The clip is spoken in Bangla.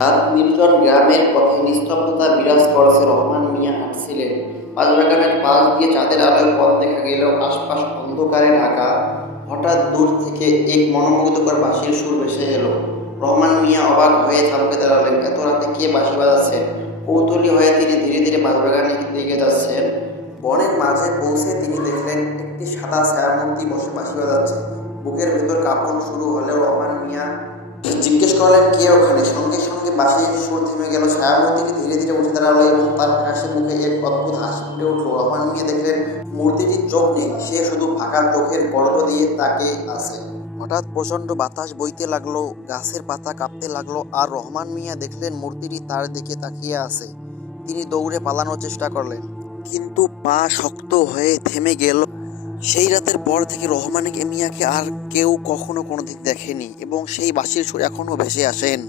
রাত নির্জন গ্রামের পথে নিস্তব্ধতা বিরাজ করছে। রহমান মিয়া হাঁটছিলেন বাঁশবাগানের পাশ দিয়ে। চাঁদের আলোয় পথ দেখা গেলেও আশপাশ অন্ধকারে ঢাকা। হঠাৎ দূর থেকে এক মনোমুগ্ধকর বাঁশির সুর ভেসে এলো। রহমান মিয়া অবাক হয়ে থমকে দাঁড়ালেন। এত রাতে কে বাঁশি বাজাচ্ছে? কৌতূহলী হয়ে তিনি ধীরে ধীরে বাঁশবাগানের দিকে যাচ্ছেন। বনের মাঝে পৌঁছে তিনি দেখলেন একটি সাদা ছায়ামূর্তি বসে বাঁশি বাজাচ্ছে। বুকের ভেতর কাঁপন শুরু হলেও রহমান মিয়া জিজ্ঞেস করলেন, কে ওখানে? সঙ্গে সঙ্গে বাঁশির সুর থেমে গেল। ছায়ামূর্তিটি ধীরে ধীরে উঠে দাঁড়ালো এবং তার প্রকাশে মুখে এক অদ্ভুত হাসি ফুটে উঠল। রহমান মিয়া দেখলেন মূর্তিটির চোখ নেই, সে শুধু ফাঁকা চোখের গর্ত দিয়ে তাকে আছে। হঠাৎ প্রচণ্ড বাতাস বইতে লাগলো, গাছের পাতা কাঁপতে লাগলো, আর রহমান মিয়া দেখলেন মূর্তিটি তার দিকে তাকিয়ে আছে। তিনি দৌড়ে পালানোর চেষ্টা করলেন, কিন্তু পা শক্ত হয়ে থেমে গেল। সেই রাতের পর থেকে রহমান মিয়াকে আর কেউ কখনো কোনোদিন দেখেনি এবং সেই বাঁশির সুর এখনও ভেসে আসেন।